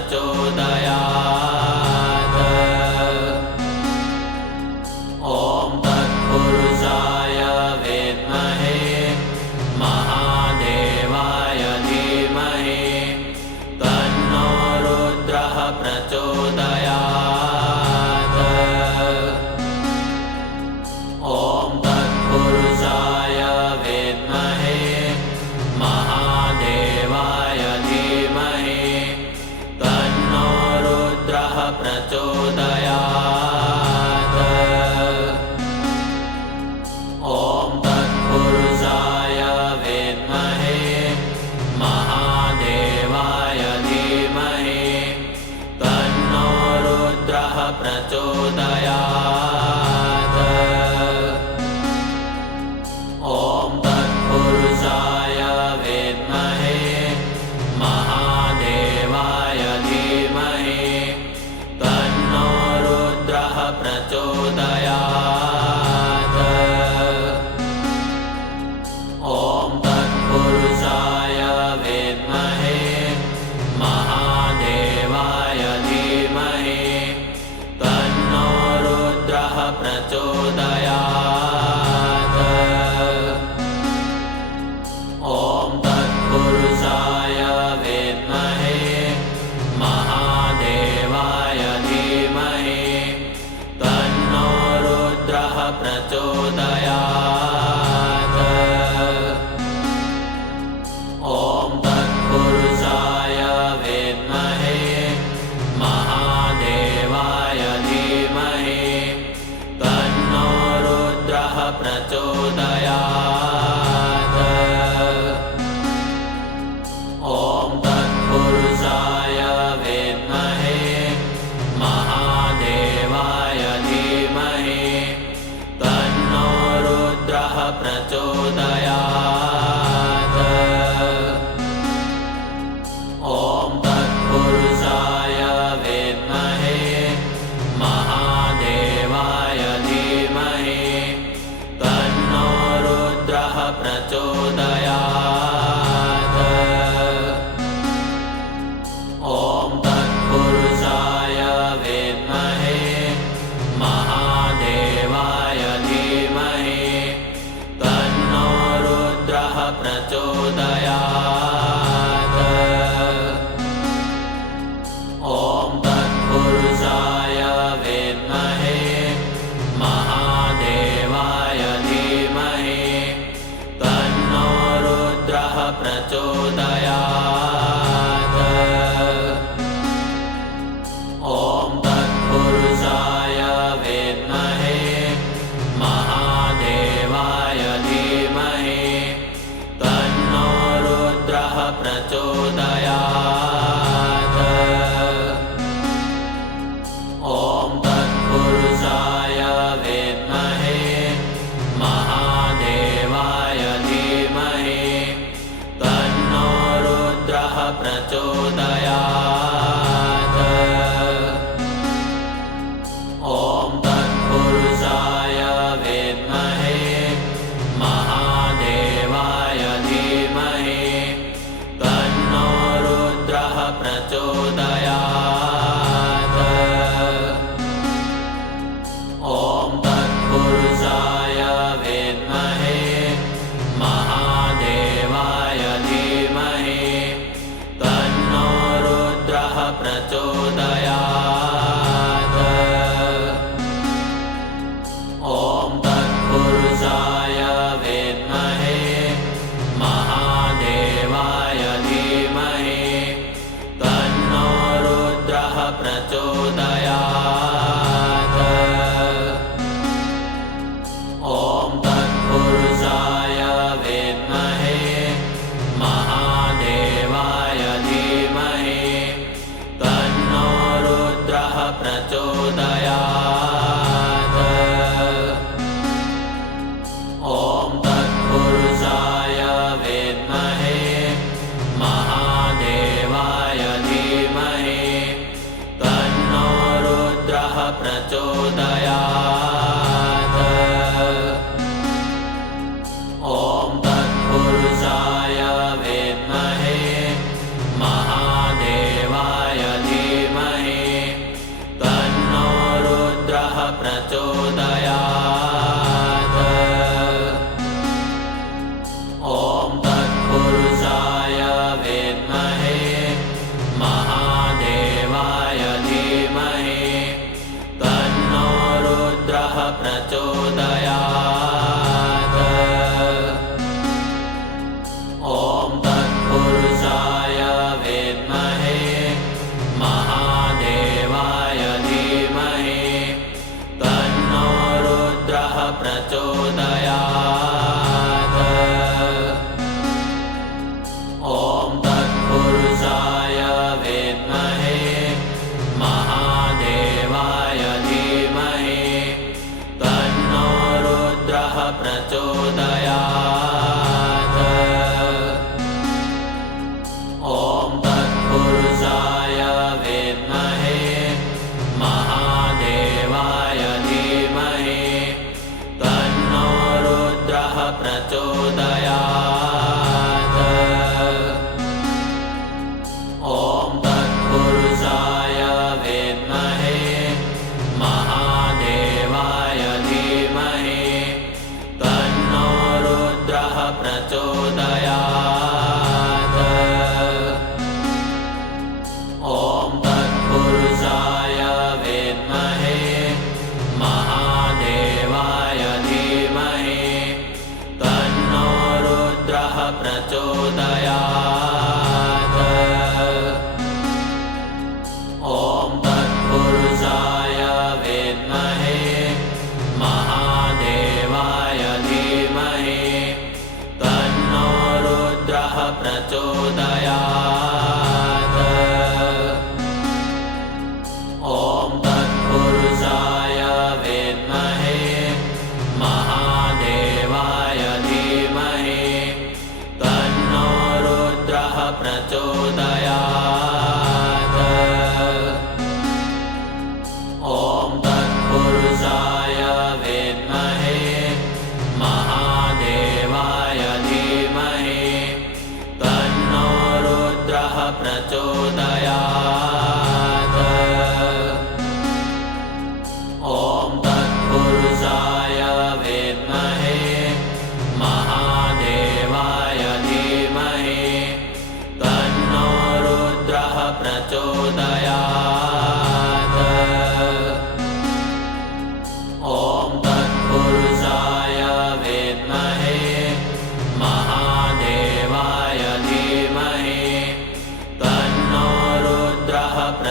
प्रचोदयात्। ॐ तत्पुरुषाय विद्महे महादेवाय धीमहि तन्नो रुद्रः प्रचोदयात्। ॐ तत्पुरुषाय विद्महे महादेवाय धीमहि तन्नो रुद्रः प्रचोदयात्। ॐ तत्पुरुषाय विद्महे महादेवाय धीमहि तन्नो रुद्रः प्रचोदयात्। ॐ तत्पुरुषाय विद्महे महादेवाय धीमहि तन्नो रुद्रः प्रचोदयात्। ॐ तत्पुरुषाय विद्महे महादेवाय धीमहि तन्नो रुद्रः प्रचोदयात्। ॐ तत्पुरुषाय विद्महे महादेवाय धीमहि तन्नो रुद्रः प्रचोदयात्। ॐ तत्पुरुषाय विद्महे महादेवाय धीमहि तन्नो रुद्रः प्रचोदयात्। ॐ तत्पुरुषाय विद्महे महादेवाय धीमहि तन्नो रुद्रः प्रचोदयात्। ॐ तत्पुरुषाय विद्महे महादेवाय धीमहि तन्नो रुद्रः प्रचोदयात्। ॐ तत्पुरुषाय विद्महे महादेवाय धीमहि तन्नो रुद्रः प्रचोदयात्। ॐ तत्पुरुषाय विद्महे महादेवाय धीमहि तन्नो रुद्रः प्रचोदयात्। ॐ तत्पुरुषाय विद्महे महादेवाय धीमहि तन्नो रुद्रः प्रचोदयात्। ॐ तत्पुरुषाय विद्महे महादेवाय धीमहि तन्नो रुद्रः प्रचोदयात्। ॐ तत्पुरुषाय विद्महे महादेवाय धीमहि तन्नो रुद्रः प्रचोदयात्। ॐ तत्पुरुषाय विद्महे महादेवाय धीमहि तन्नो रुद्रः प्रचोदयात्। ॐ तत्पुरुषाय विद्महे महादेवाय धीमहि तन्नो रुद्रः प्रचोदयात्। ॐ तत्पुरुषाय विद्महे महादेवाय धीमहि तन्नो रुद्रः प्रचोदयात्। ॐ तत्पुरुषाय विद्महे महादेवाय धीमहि तन्नो रुद्रः प्रचोदयात्। ॐ तत्पुरुषाय विद्महे महादेवाय धीमहि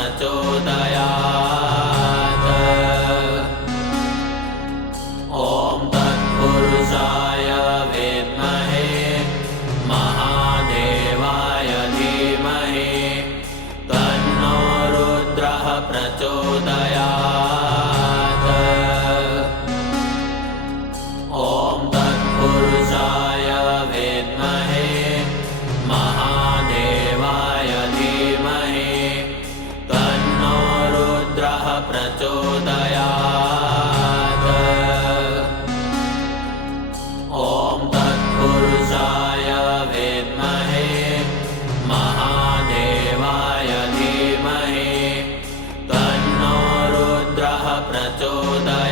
प्रचोदयात्। ॐ तत्पुरुषाय विद्महे महादेवाय धीमहि तन्नो रुद्रः प्रचोदयात्। ॐ तत्पुरुषाय विद्महे महादेवाय धीमहि तन्नो रुद्रः प्रचोदयात्। ॐ तत्पुरुषाय विद्महे महादेवाय धीमहि तन्नो रुद्रः प्रचोदयात्।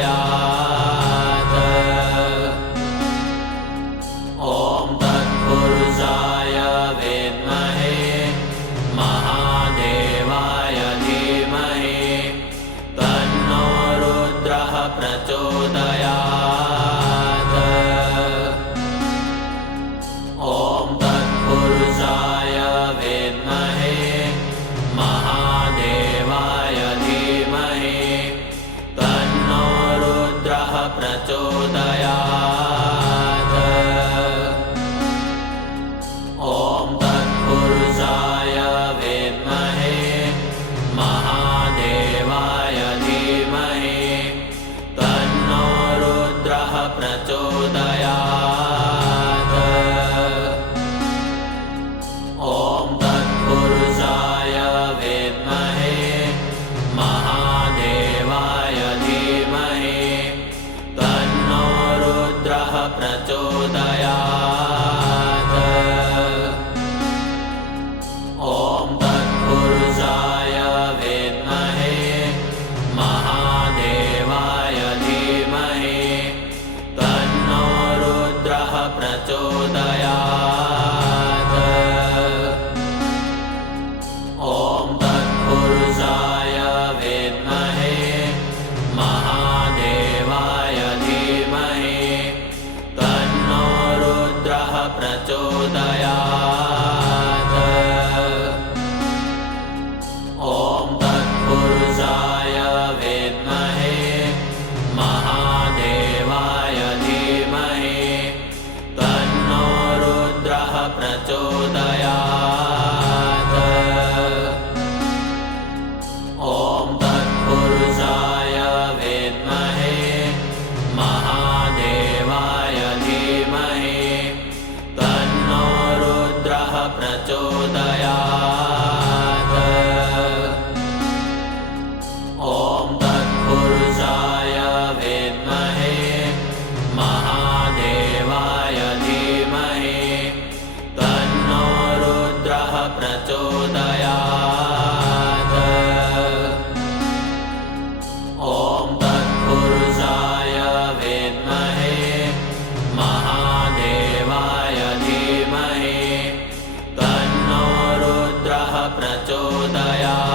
ॐ तत्पुरुषाय विद्महे महादेवाय धीमहि तन्नो रुद्रः प्रचोदयात्। ॐ तत्पुरुषाय विद्महे महादेवाय धीमहि तन्नो रुद्रः प्रचोदयात्। ॐ तत्पुरुषाय विद्महे महादेवाय धीमहि तन्नो रुद्रः प्रचोदयात्। ॐ तत्पुरुषाय विद्महे महादेवाय धीमहि तन्नो रुद्रः प्रचोदयात्। ॐ तत्पुरुषाय विद्महे महादेवाय धीमहि तन्नो रुद्रः प्रचोदयात्। ॐ तत्पुरुषाय विद्महे महादेवाय धीमहि तन्नो रुद्रः प्रचोदयात्। ॐ तत्पुरुषाय विद्महे महादेवाय धीमहि तन्नो रुद्रः प्रचोदयात्। ॐ तत्पुरुषाय विद्महे महादेवाय धीमहि तन्नो रुद्रः प्रचोदयात्। ॐ तत्पुरुषाय विद्महे महादेवाय धीमहि तन्नो रुद्रः प्रचोदयात्। ॐ तत्पुरुषाय विद्महे महादेवाय धीमहि तन्नो रुद्रः प्रचोदयात्।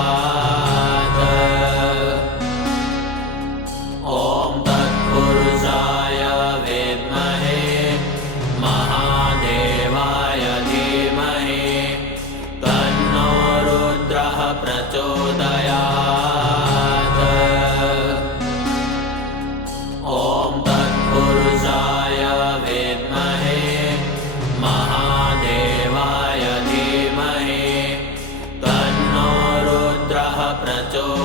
ॐ तत्पुरुषाय विद्महे महादेवाय धीमहि तन्नो रुद्रः प्रचोदयात्। ॐ तत्पुरुषाय विद्महे महादेवाय धीमहि तन्नो रुद्रः प्रचोदयात्।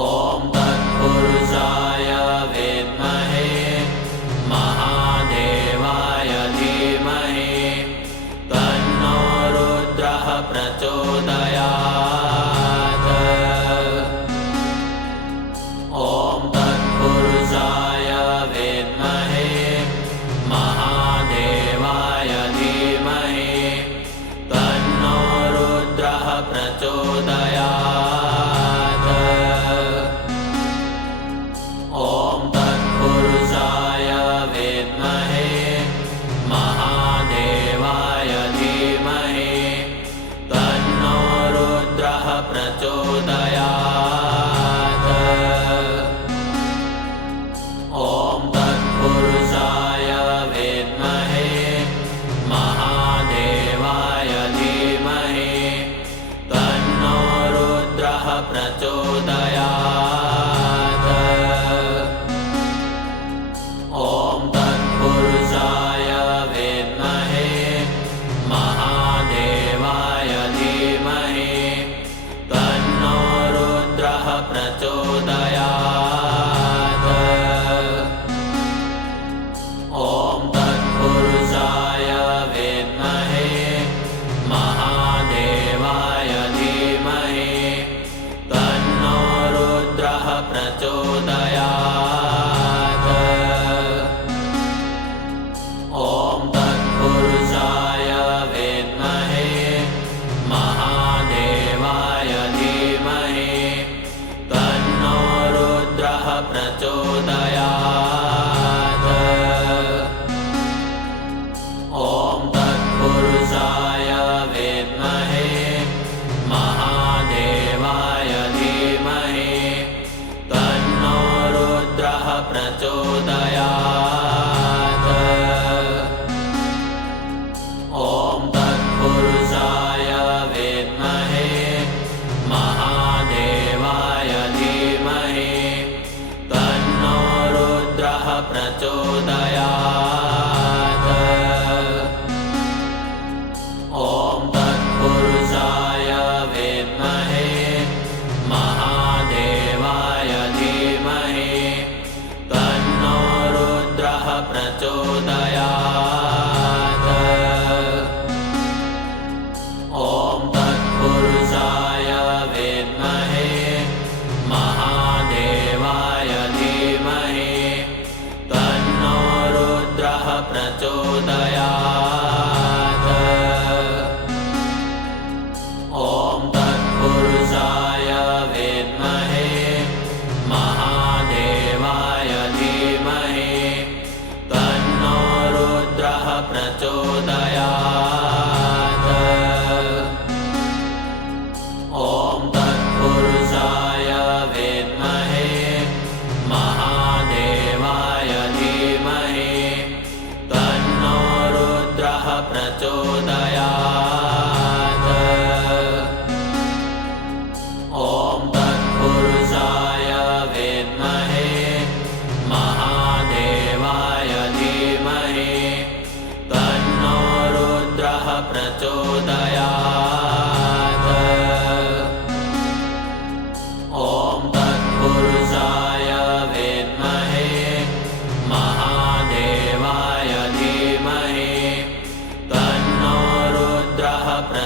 ॐ तत्पुरुषाय विद्महे महादेवाय धीमहि तन्नो रुद्रः प्रचोदयात्। ॐ तत्पुरुषाय विद्महे महादेवाय धीमहि तन्नो रुद्रः प्रचोदयात्। ॐ तत्पुरुषाय विद्महे महादेवाय धीमहि तन्नो रुद्रः प्रचोदयात्। ॐ तत्पुरुषाय विद्महे महादेवाय धीमहि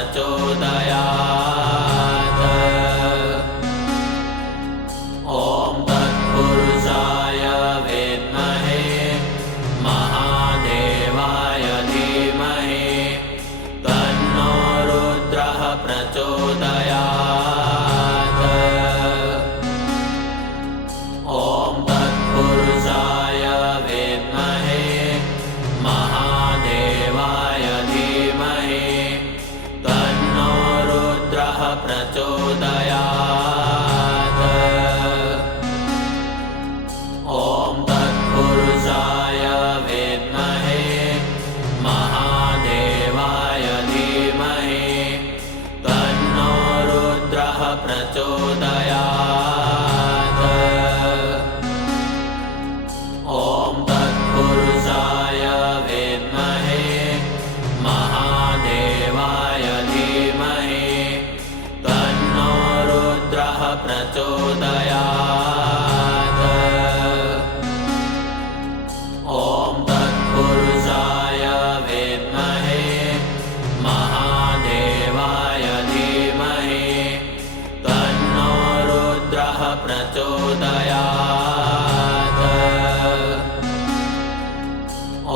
प्रचोदयात्। ॐ तत्पुरुषाय विद्महे महादेवाय धीमहि तन्नो रुद्रः प्रचोदयात्। ॐ तत्पुरुषाय विद्महे महादेवाय धीमहि तन्नो रुद्रः प्रचोदयात्। ॐ तत्पुरुषाय विद्महे महादेवाय धीमहि तन्नो रुद्रः प्रचोदयात्। ॐ तत्पुरुषाय विद्महे महादेवाय धीमहि तन्नो रुद्रः प्रचोदयात्। ॐ तत्पुरुषाय विद्महे महादेवाय धीमहि तन्नो रुद्रः प्रचोदयात्।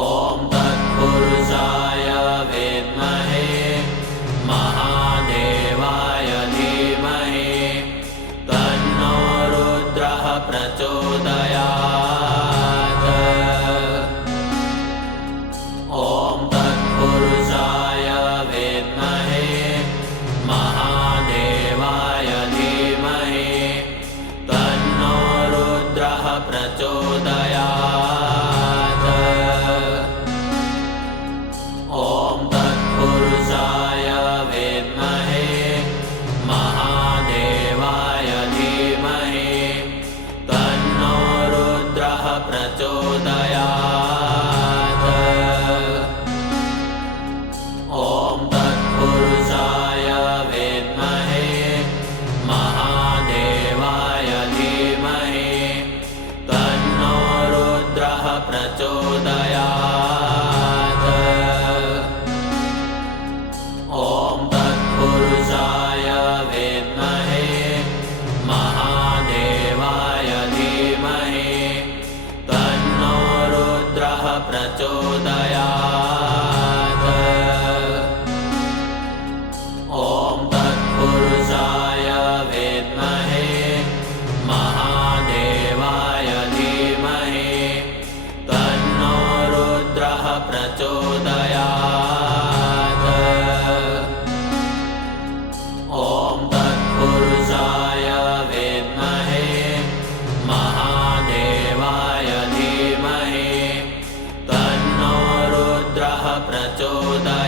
ॐ तत्पुरुषाय विद्महे महादेवाय धीमहि तन्नो रुद्रः प्रचोदयात्। ॐ तत्पुरुषाय विद्महे महादेवाय धीमहि तन्नो रुद्रः प्रचोदयात्। ॐ तत्पुरुषाय विद्महे महादेवाय धीमहि तन्नो रुद्रः प्रचोदयात्। ॐ तत्पुरुषाय विद्महे महादेवाय धीमहि तन्नो रुद्रः प्रचोदयात्। ॐ तत्पुरुषाय विद्महे महादेवाय धीमहि तन्नो रुद्रः प्रचोदयात्। ॐ तत्पुरुषाय विद्महे महादेवाय धीमहि तन्नो रुद्रः प्रचोदयात्। ॐ तत्पुरुषाय विद्महे महादेवाय धीमहि तन्नो रुद्रः प्रचोदयात्।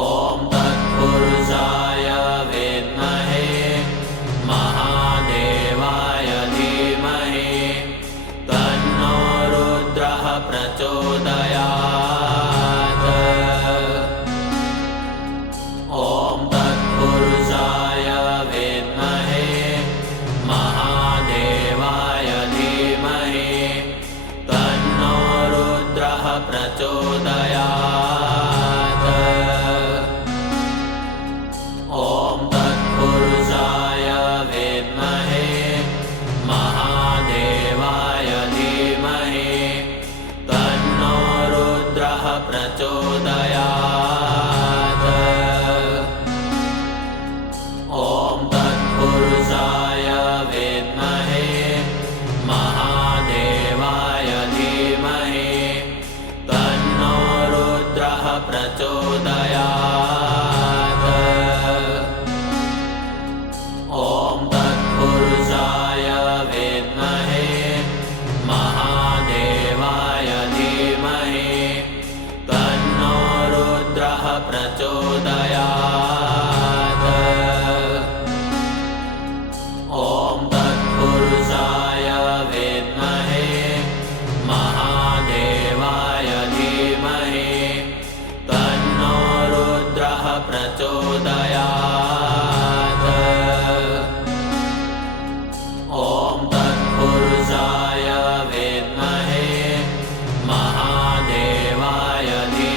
ॐ तत्पुरुषाय विद्महे महादेवाय धीमहि तन्नो रुद्रः प्रचोदयात्। ॐ तत्पुरुषाय विद्महे महादेवाय धीमहि तन्नो रुद्रः प्रचोदयात्। ॐ तत्पुरुषाय विद्महे महादेवाय धीमहि तन्नो रुद्रः प्रचोदयात्। ॐ तत्पुरुषाय विद्महे महादेवाय धीमहि तन्नो रुद्रः प्रचोदयात्। ॐ तत्पुरुषाय विद्महे महादेवाय धीमहि तन्नो रुद्रः प्रचोदयात्। ॐ तत्पुरुषाय विद्महे महादेवाय धीमहि तन्नो रुद्रः प्रचोदयात्। ॐ तत्पुरुषाय विद्महे महादेवाय धीमहि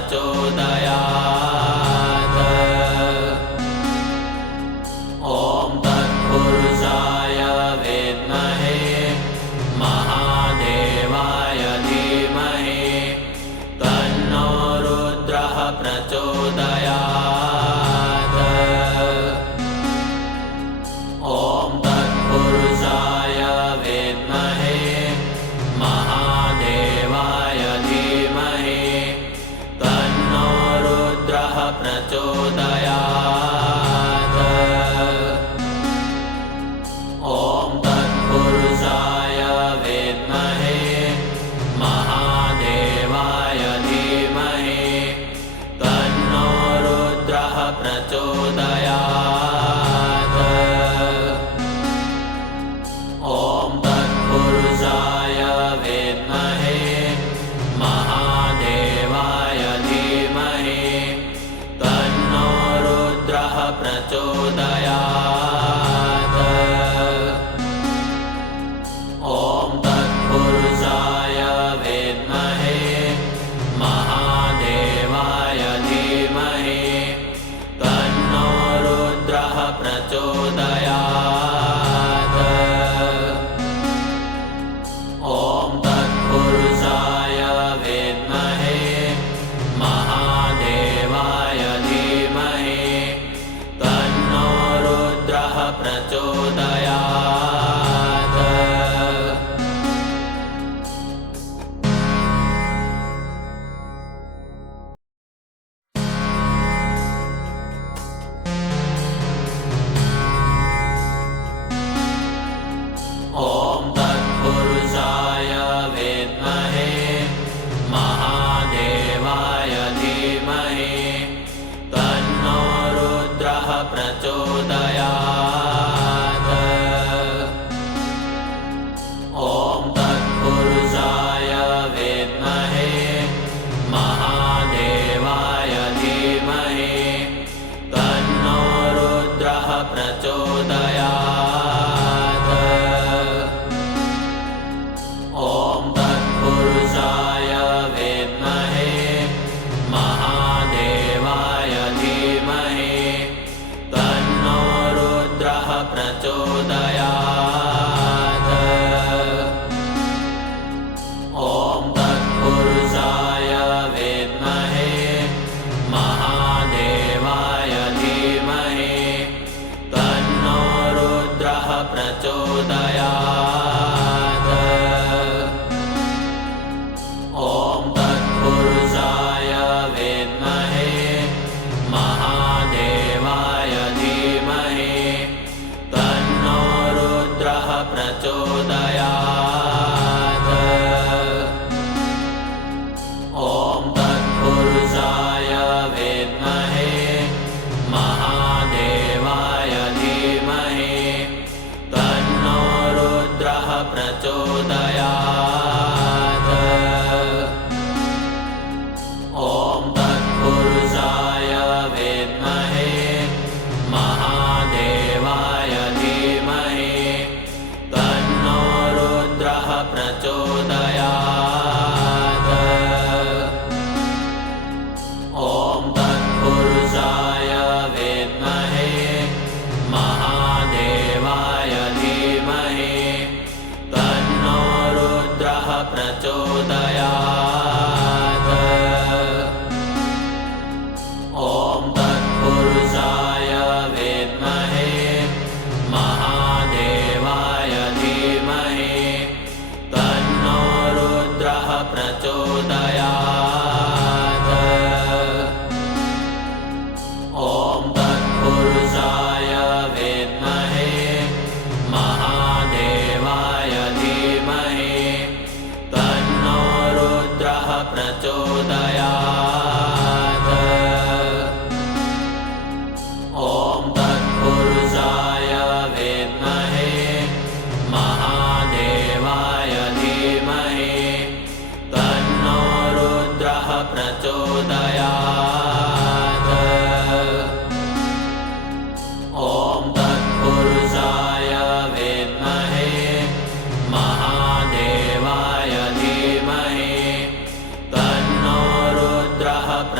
प्रचोदयात्। ॐ तत्पुरुषाय विद्महे महादेवाय धीमहि तन्नो रुद्रः प्रचोदयात्। ॐ तत्पुरुषाय विद्महे महादेवाय धीमहि तन्नो रुद्रः प्रचोदयात्। ॐ तत्पुरुषाय विद्महे महादेवाय धीमहि तन्नो रुद्रः प्रचोदयात्। ॐ तत्पुरुषाय विद्महे महादेवाय धीमहि तन्नो रुद्रः प्रचोदयात्। ॐ तत्पुरुषाय विद्महे महादेवाय धीमहि तन्नो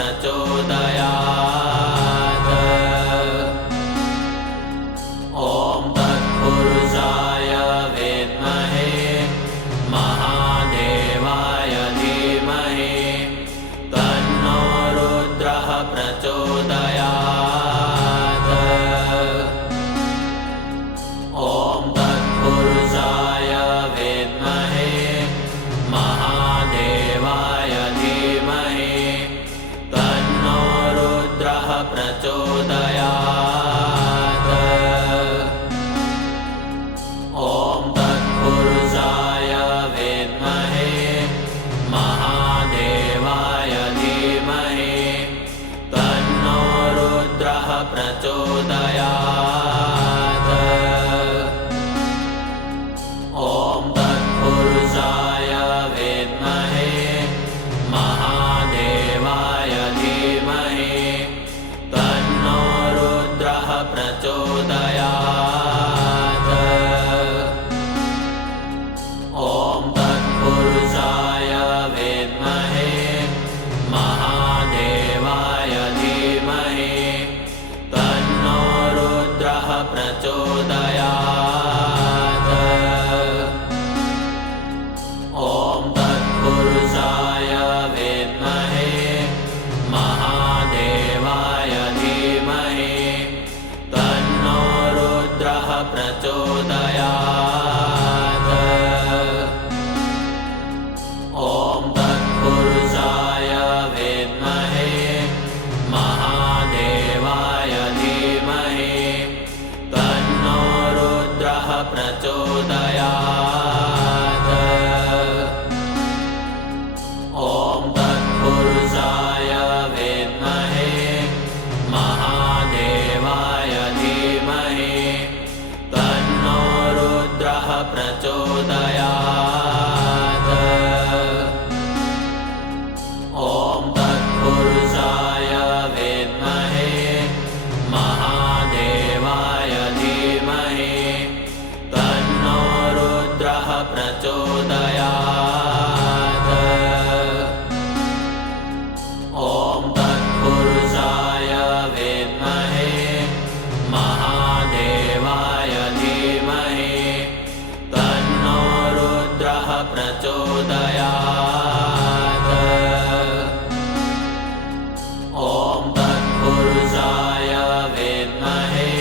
प्रचोदयात्। ॐ तत्पुरुषाय विद्महे महादेवाय धीमहि तन्नो रुद्रः प्रचोदयात्। ॐ तत्पुरुषाय विद्महे महादेवाय धीमहि तन्नो रुद्रः प्रचोदयात्। ॐ तत्पुरुषाय विद्महे महादेवाय धीमहि तन्नो रुद्रः प्रचोदयात्। ॐ तत्पुरुषाय विद्महे महादेवाय धीमहि तन्नो रुद्रः प्रचोदयात्। ॐ तत्पुरुषाय विद्महे महादेवाय धीमहि तन्नो रुद्रः प्रचोदयात्। ॐ तत्पुरुषाय विद्महे महादेवाय धीमहि तन्नो रुद्रः प्रचोदयात्। ॐ तत्पुरुषाय विद्महे महादेवाय धीमहि तन्नो रुद्रः प्रचोदयात्। ॐ तत्पुरुषाय विद्महे महादेवाय धीमहि तन्नो रुद्रः प्रचोदयात्। ॐ तत्पुरुषाय विद्महे महादेवाय धीमहि तन्नो रुद्रः प्रचोदयात्। ॐ तत्पुरुषाय विद्महे महादेवाय धीमहि तन्नो रुद्रः प्रचोदयात्। ॐ तत्पुरुषाय विद्महे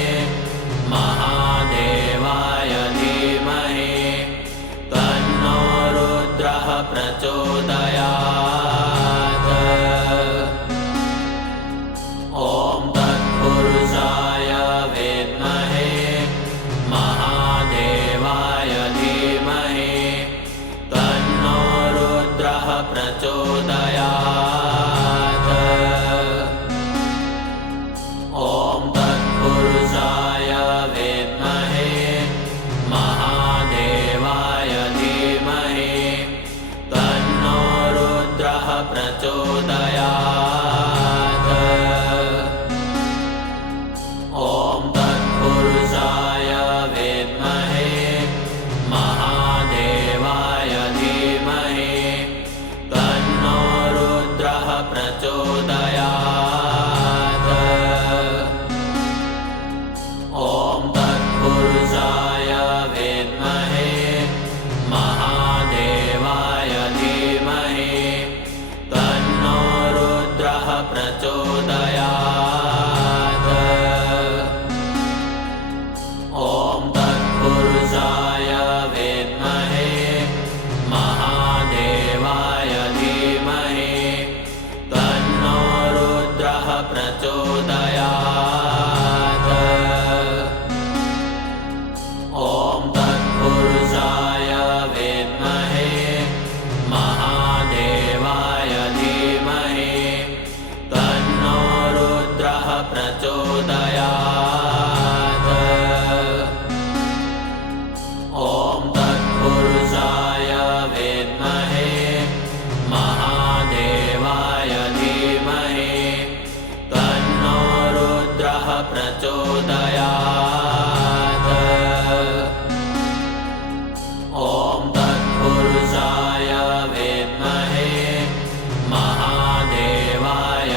महादेवाय धीमहि तन्नो रुद्रः प्रचोदयात्। ॐ तत्पुरुषाय विद्महे महादेवाय धीमहि तन्नो रुद्रः प्रचोदयात्। ॐ तत्पुरुषाय विद्महे महादेवाय धीमहि तन्नो रुद्रः प्रचोदयात्। ॐ तत्पुरुषाय विद्महे महादेवाय धीमहि तन्नो रुद्रः प्रचोदयात्। ॐ तत्पुरुषाय विद्महे महादेवाय धीमहि तन्नो रुद्रः प्रचोदयात्। ॐ तत्पुरुषाय विद्महे महादेवाय धीमहि तन्नो रुद्रः प्रचोदयात्। ॐ तत्पुरुषाय विद्महे महादेवाय धीमहि तन्नो रुद्रः प्रचोदयात्। ॐ तत्पुरुषाय विद्महे महादेवाय धीमहि तन्नो रुद्रः प्रचोदयात्। ॐ तत्पुरुषाय विद्महे महादेवाय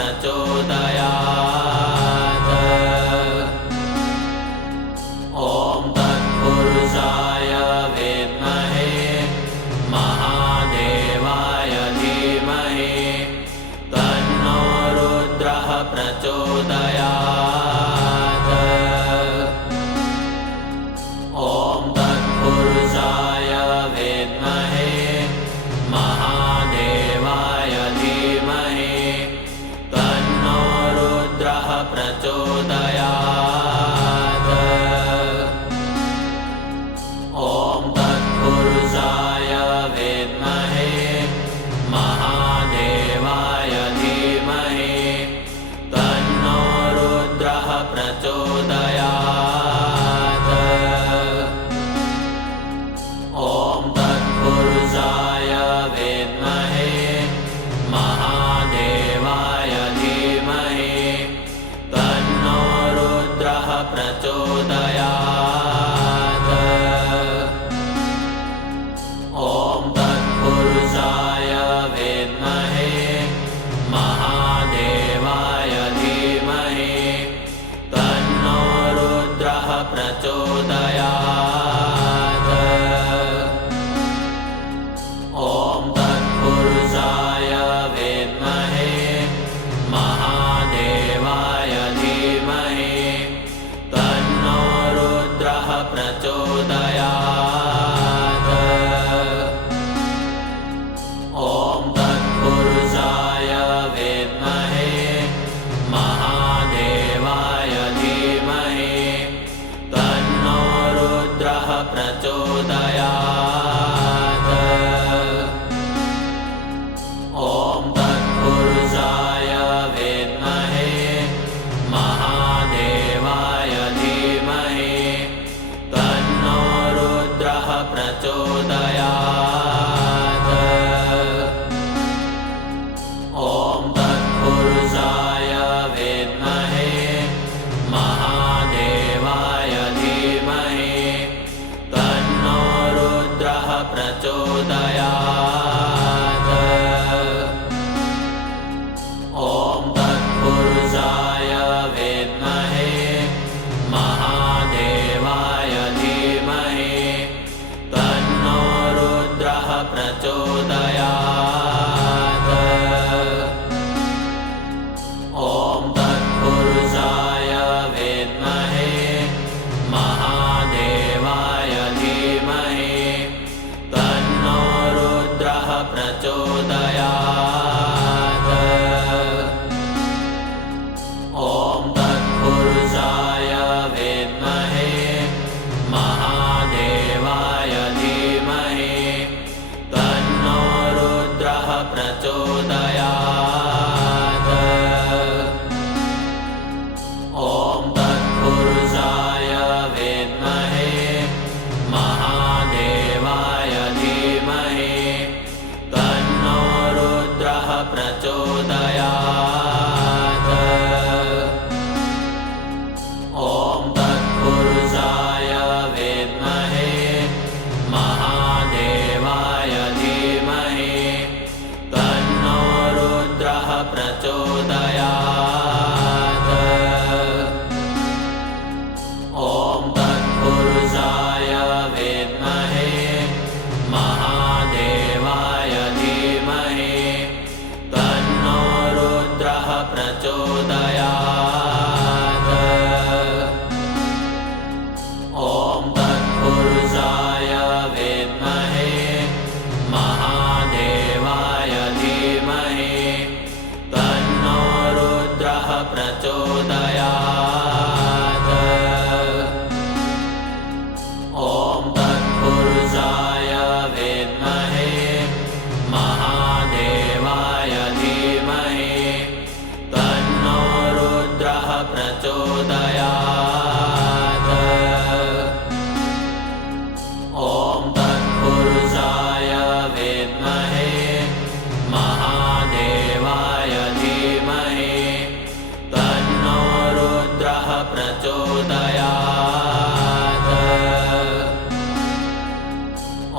प्रचोदयात्। ॐ तत्पुरुषाय विद्महे महादेवाय धीमहि तन्नो रुद्रः प्रचोदयात्। ॐ तत्पुरुषाय विद्महे महादेवाय धीमहि तन्नो रुद्रः प्रचोदयात्। ॐ तत्पुरुषाय विद्महे महादेवाय धीमहि तन्नो रुद्रः प्रचोदयात्। ॐ तत्पुरुषाय विद्महे महादेवाय धीमहि तन्नो रुद्रः प्रचोदयात्। ॐ तत्पुरुषाय विद्महे महादेवाय धीमहि तन्नो रुद्रः प्रचोदयात्। ॐ तत्पुरुषाय विद्महे महादेवाय धीमहि तन्नो रुद्रः प्रचोदयात्। ॐ तत्पुरुषाय विद्महे महादेवाय धीमहि तन्नो रुद्रः प्रचोदयात्। ॐ तत्पुरुषाय विद्महे महादेवाय धीमहि तन्नो रुद्रः प्रचोदयात्। ॐ तत्पुरुषाय विद्महे महादेवाय धीमहि तन्नो रुद्रः प्रचोदयात्। ॐ तत्पुरुषाय विद्महे महादेवाय धीमहि तन्नो रुद्रः प्रचोदयात्। ॐ तत्पुरुषाय विद्महे महादेवाय धीमहि तन्नो रुद्रः प्रचोदयात्। ॐ तत्पुरुषाय विद्महे महादेवाय धीमहि तन्नो रुद्रः प्रचोदयात्। ॐ तत्पुरुषाय विद्महे महादेवाय धीमहि तन्नो रुद्रः प्रचोदयात्। ॐ तत्पुरुषाय विद्महे महादेवाय धीमहि तन्नो रुद्रः प्रचोदयात्। ॐ तत्पुरुषाय विद्महे महादेवाय धीमहि तन्नो रुद्रः प्रचोदयात्। ॐ तत्पुरुषाय विद्महे महादेवाय धीमहि तन्नो रुद्रः प्रचोदयात्। ॐ तत्पुरुषाय विद्महे महादेवाय धीमहि तन्नो रुद्रः प्रचोदयात्। ॐ तत्पुरुषाय विद्महे महादेवाय धीमहि तन्नो रुद्रः प्रचोदयात्।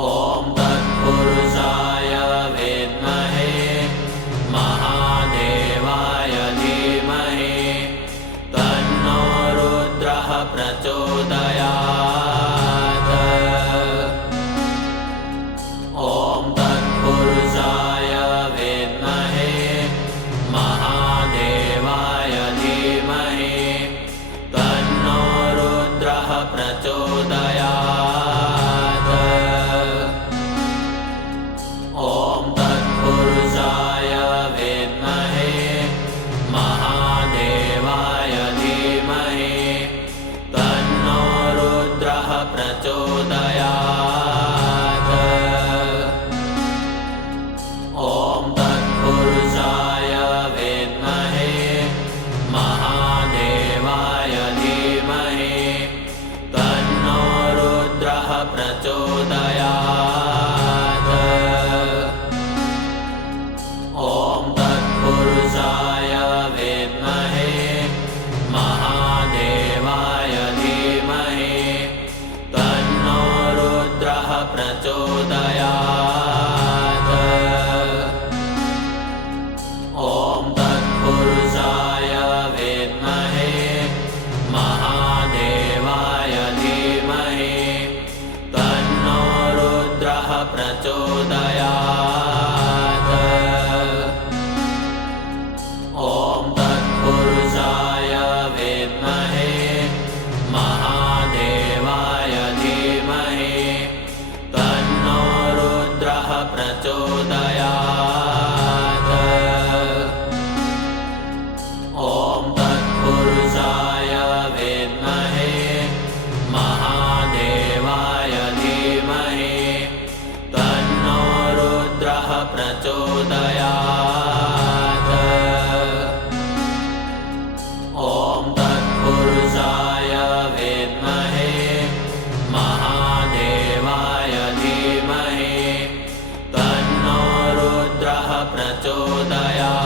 ॐ तत्पुरुषाय विद्महे महादेवाय प्रचोदयात्। ॐ तत्पुरुषाय विद्महे महादेवाय धीमहि तन्नो रुद्रः प्रचोदयात्। ॐ तत्पुरुषाय विद्महे महादेवाय धीमहि तन्नो रुद्रः प्रचोदयात्। ॐ तत्पुरुषाय विद्महे महादेवाय धीमहि तन्नो रुद्रः प्रचोदयात्। ॐ तत्पुरुषाय विद्महे महादेवाय धीमहि तन्नो रुद्रः प्रचोदयात्। ॐ तत्पुरुषाय विद्महे महादेवाय धीमहि तन्नो रुद्रः प्रचोदयात्। ॐ तत्पुरुषाय विद्महे महादेवाय धीमहि तन्नो रुद्रः प्रचोदयात्। ॐ तत्पुरुषाय विद्महे महादेवाय धीमहि तन्नो रुद्रः प्रचोदयात्। ॐ तत्पुरुषाय विद्महे महादेवाय धीमहि तन्नो रुद्रः प्रचोदयात्।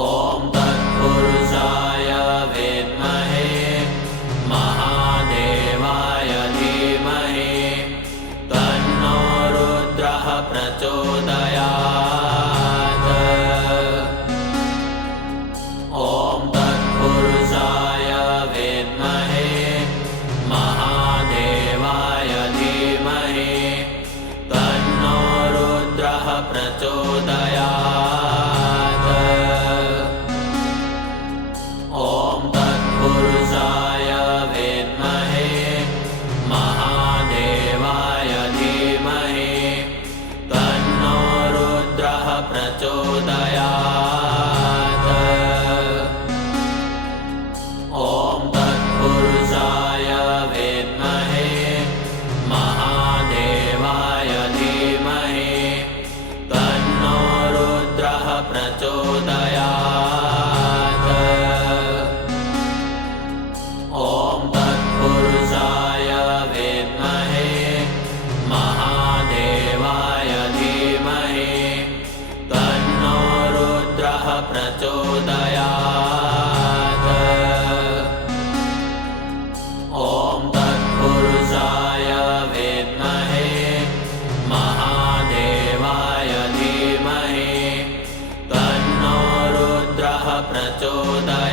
ॐ तत्पुरुषाय विद्महे महादेवाय धीमहि तन्नो रुद्रः प्रचोदयात्। ॐ तत्पुरुषाय विद्महे महादेवाय धीमहि तन्नो रुद्रः प्रचोदयात्। ॐ तत्पुरुषाय विद्महे महादेवाय धीमहि तन्नो रुद्रः प्रचोदयात्। ॐ तत्पुरुषाय विद्महे महादेवाय धीमहि तन्नो रुद्रः प्रचोदयात्। ॐ तत्पुरुषाय विद्महे महादेवाय धीमहि तन्नो रुद्रः प्रचोदयात्। ॐ तत्पुरुषाय विद्महे महादेवाय धीमहि तन्नो रुद्रः प्रचोदयात्।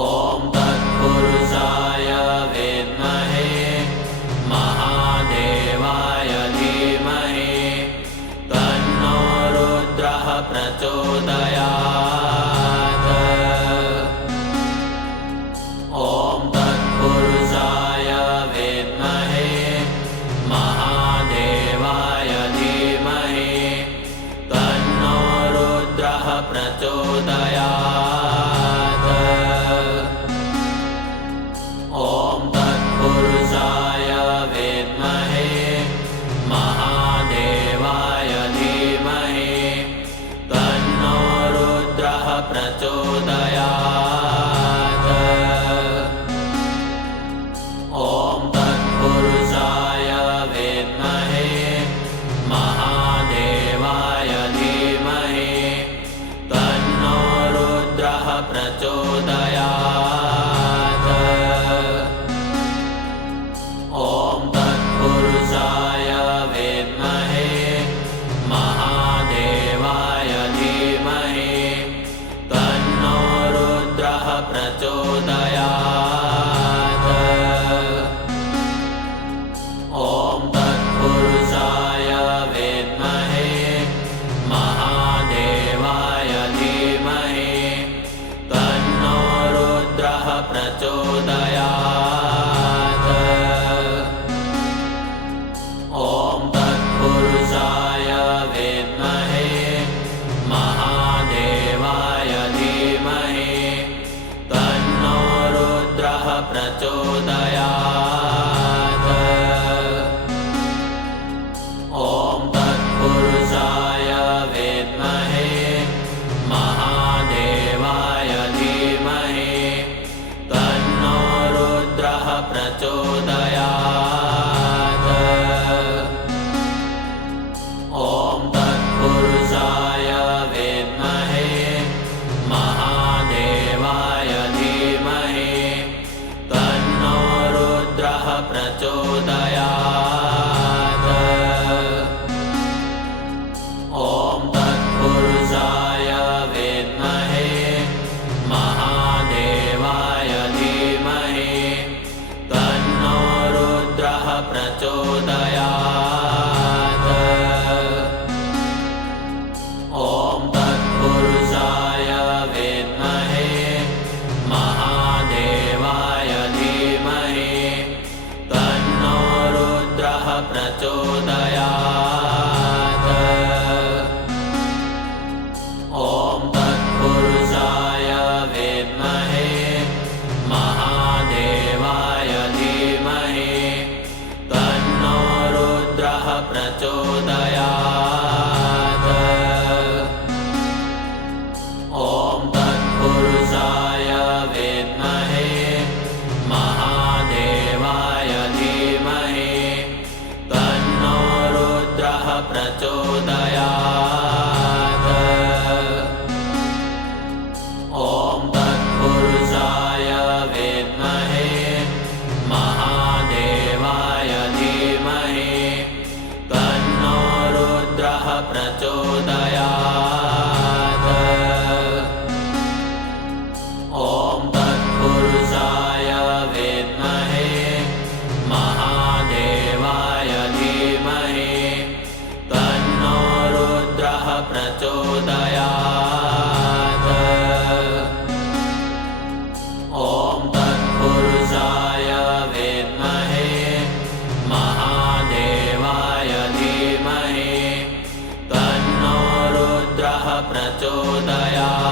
ॐ तत्पुरुषाय विद्महे महादेवाय धीमहि तन्नो रुद्रः प्रचोदयात्। ॐ तत्पुरुषाय विद्महे महादेवाय धीमहि तन्नो रुद्रः प्रचोदयात्। ॐ तत्पुरुषाय विद्महे महादेवाय धीमहि तन्नो प्रचोदयात्। ॐ तत्पुरुषाय विद्महे महादेवाय धीमहि तन्नो रुद्रः प्रचोदयात्। ॐ तत्पुरुषाय विद्महे महादेवाय धीमहि तन्नो रुद्रः प्रचोदयात्। ॐ तत्पुरुषाय विद्महे महादेवाय धीमहि तन्नो रुद्रः प्रचोदयात्। ॐ तत्पुरुषाय विद्महे महादेवाय धीमहि तन्नो रुद्रः प्रचोदयात्।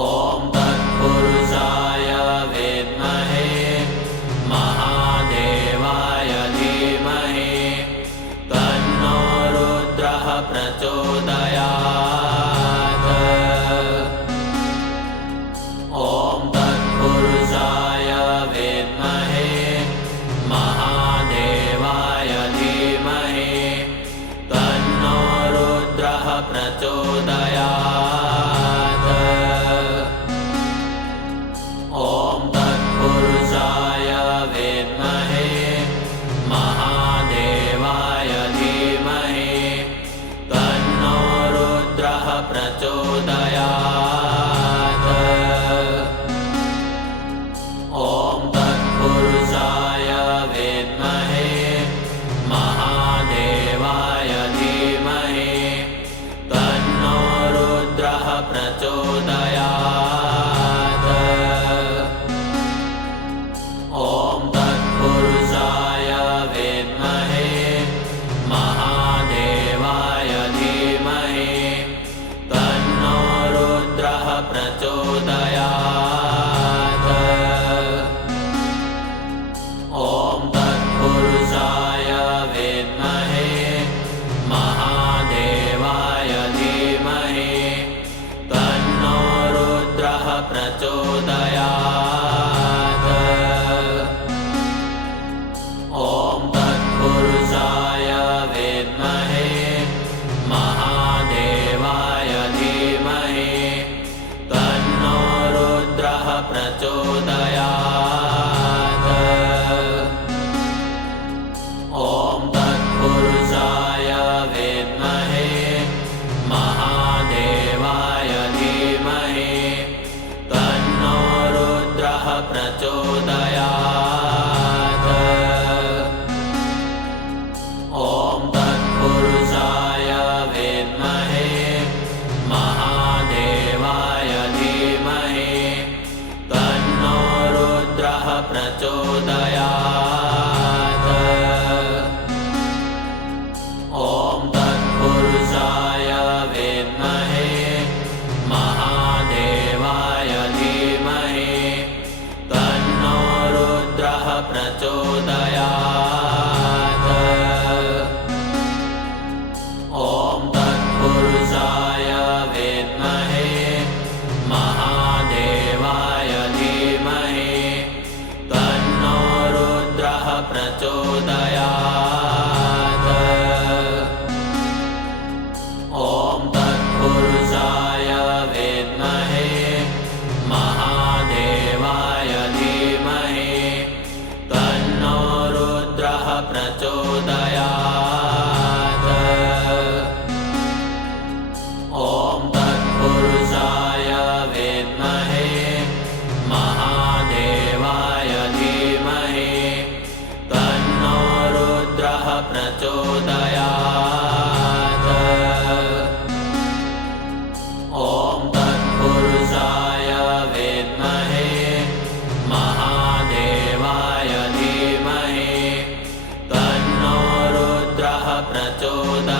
ॐ तत्पुरुषाय विद्महे महादेवाय धीमहि तन्नो रुद्रः प्रचोदयात्। ॐ तत्पुरुषाय विद्महे महादेवाय धीमहि तन्नो रुद्रः प्रचोदयात्। ॐ तत्पुरुषाय विद्महे महादेवाय धीमहि तन्नो रुद्रः प्रचोदयात्। ॐ तत्पुरुषाय विद्महे महादेवाय धीमहि तन्नो रुद्रः प्रचोदयात्। ॐ तत्पुरुषाय विद्महे महादेवाय धीमहि तन्नो रुद्रः प्रचोदयात्। ॐ तत्पुरुषाय विद्महे महादेवाय धीमहि तन्नो रुद्रः प्रचोदयात्। ॐ तत्पुरुषाय विद्महे महादेवाय धीमहि तन्नो रुद्रः प्रचोदयात्। ॐ तत्पुरुषाय विद्महे महादेवाय धीमहि तन्नो रुद्रः प्रचोदयात्। ॐ तत्पुरुषाय विद्महे महादेवाय धीमहि तन्नो रुद्रः प्रचोदयात्। ॐ तत्पुरुषाय विद्महे महादेवाय धीमहि तन्नो रुद्रः प्रचोदयात्। ॐ तत्पुरुषाय विद्महे महादेवाय धीमहि तन्नो रुद्रः प्रचोदयात्। ॐ तत्पुरुषाय विद्महे महादेवाय धीमहि तन्नो रुद्रः प्रचोदयात्। ॐ तत्पुरुषाय विद्महे महादेवाय धीमहि तन्नो रुद्रः प्रचोदयात्। ॐ तत्पुरुषाय विद्महे महादेवाय धीमहि तन्नो रुद्रः प्रचोदयात्।